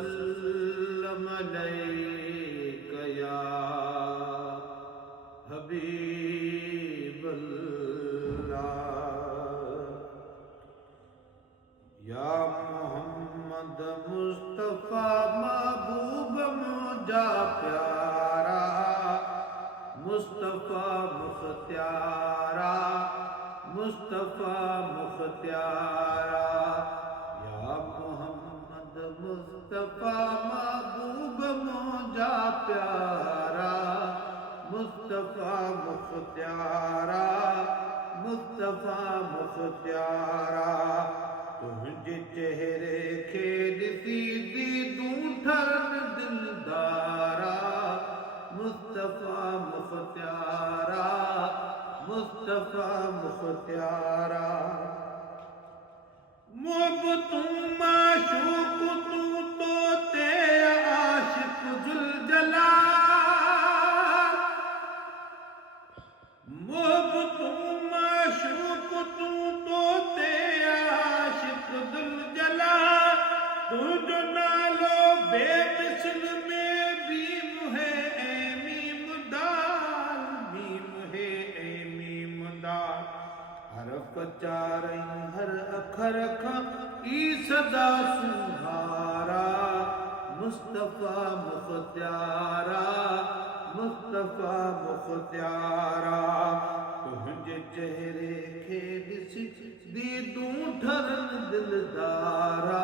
वसल्लम अलैका या हबीबल्लाह या मोहम्मद मुस्तफ़ा महबूब मुझा प्यारा मुस्तफ़ा मुख्तियारा मुस्तफ़ा मुख्तियारा या मोहम्मद मुस्तफ़ा महबूब मुझा प्यारा मुस्तफ़ा मुख्तियारा मुस्तफ़ा मुख्तियारा तुझे चेहरे खे ॾिसी दी तूं ठरन दिलदारा मुस्तफ़ा मुख्तियारा मुस्तफ़ा मुख्तियारा मोहब्बतूं माशूक़ तूं तो ते आशिक़ जुल जलाल मोहब्बतूं माशूक़ तूं तो ते आशिक़ जुल जलाल तुझो नालो बेमिसल में बीम है ऐ मीम दाल बीम है ऐ मीम दाल हरफ चारई हर अखर खां ई सदा सुहारा मुस्तफ़ा मुख्तियारा मुस्तफ़ा मुख्तियारा तुझे चेहरे खे ॾिसी दी तूं ठरन दिलदारा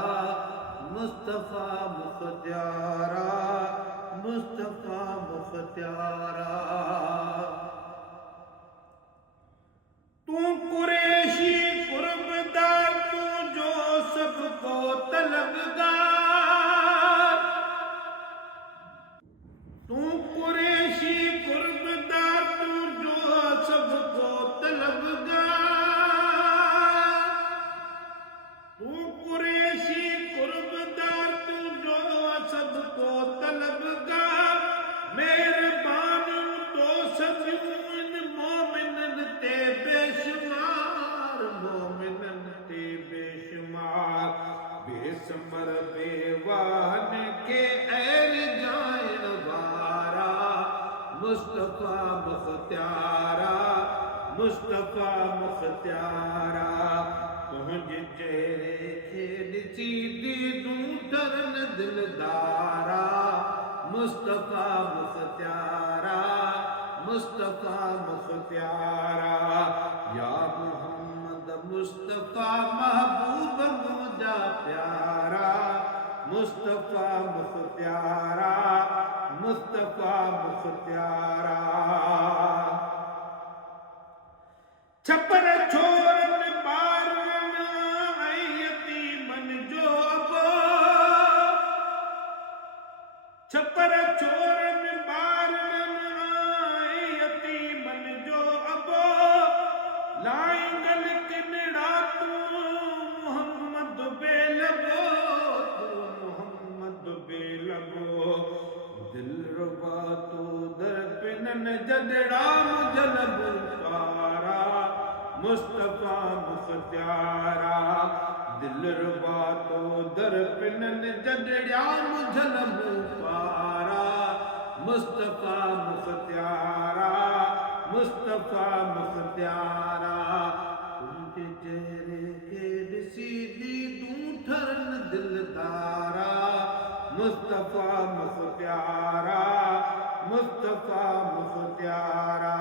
मुस्तफ़ा मुख्तियारा मुस्तफ़ा मुख्तियारा तू कुरैशी कुर्बदार तू जो सबको तलबगार तू कुरैशी कुर्बदार तू जो सबको तलबगार तू कुरैशी कुर्बदार तू जो सबको तलबगार मेहरबान तो सजूं इन मोमिनन ते बेशुमार मोमिनन ते बेशुमार बेसमर बेवान के ऐर जायन वारा मुस्तफ़ा मुख्तियारा मुस्तफ़ा मुख्तियारा तुझे चेहरे खे ॾिसी दी तूं ठरन दिलदारा मुस्तफ़ा मुख्तियारा मुस्तफ़ा मुख्तियारा या मोहम्मद मुस्तफ़ा महबूब मुझा प्यारा मुस्तफ़ा मुख्तियारा मुस्तफ़ा मुख्तियारा छपर छोरन ॿारन ऐं यतीमन जो अबो छपर छोरन ॿारन ऐं यतीमन जो अबो लाईंगल किनड़ा तूं मोहम्मद बेलबो तूं मोहम्मद बेलबो दिलरुबा तूं दर पिनन जॾड़ा मुजलब पारा मुस्तफ़ा मुख्तियारा दिलरुबा तो दर पिनन जॾड़ा मुजलब पारा मुस्तफ़ा मुख्तियारा मुस्तफ़ा मुख्तियारा तुझे चेहरे खे ॾिसी दी तूं ठरन दिलदारा मुस्तफ़ा मुख्तियारा मुस्तफ़ा मुख्तियारा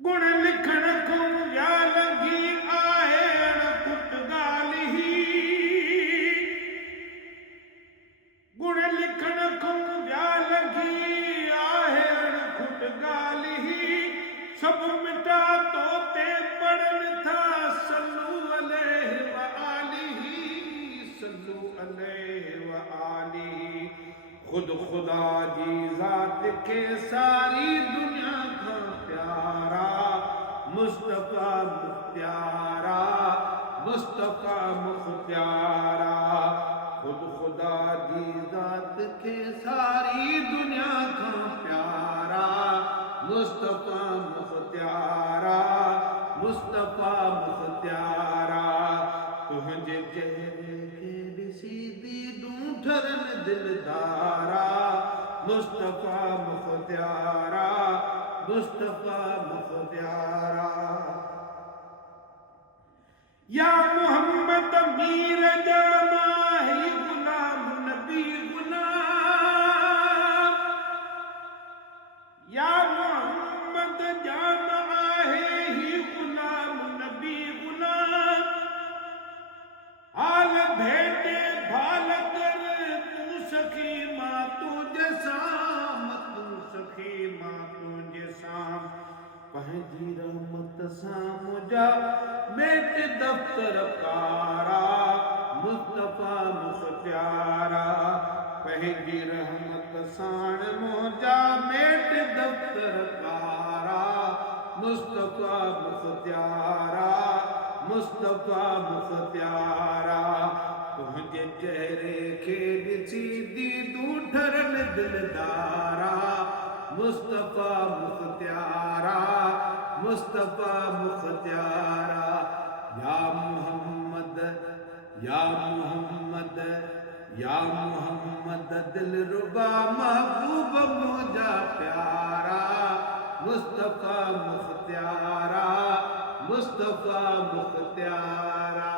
गुण लिखण खां या लॻी आहे पुट ॻाल्हि गुण लिखण खां या लॻी आहे खुट ॻाल्हि सभु मिटा तो ते पढ़न था सल्लू अलैहि व आलिहि सल्लू अलैहि व आलिहि खुद खुदा जी ज़ात के सारी दुनिया खां प्यारा मुस्तफ़ा मुख्तियारा मुस्तफ़ा मुख्तियारा खुद खुदा जी ज़ात के सारी दुनिया खां प्यारा मुस्तफ़ा मुख्तियारा मुस्तफ़ा मुख्तियारा तुझे तुझे चेहरे के सीधी ढूंढरन दिलदारा मुस्तफा मुख्तियारा मुस्तफा मुख्तियारा या मोहम्मद मीर जामा ही गुलाम नबी गुलाम या मोहम्मद जामा है ही गुलाम नबी गुलाम हाल भेटे भाल कर तू सखी माँ तुझे साम तू सखी माँ तुझे साम पंहिंजी रहमत सां मुंहिंजा मेट दफ़्तर कारा मुस्तफ़ा मुख्तियारा पंहिंजी रहमत साण मुंहिंजा मेट दफ़्तर कारा मुस्तफ़ा मुख्तियारा मुस्तफ़ा मुख्तियारा तुंहिंजे चेहरे खे ॾिसी दीदू ठरन दिलदारा मुस्तफ़ा मुख्तियारा मुस्तफ़ा मुख्तियारा या मोहम्मद या मोहम्मद या मोहम्मद दिलरुबा महबूब मुंहिंजा प्यारा मुस्तफ़ा मुख्तियारा मुस्तफ़ा मुख्तियारा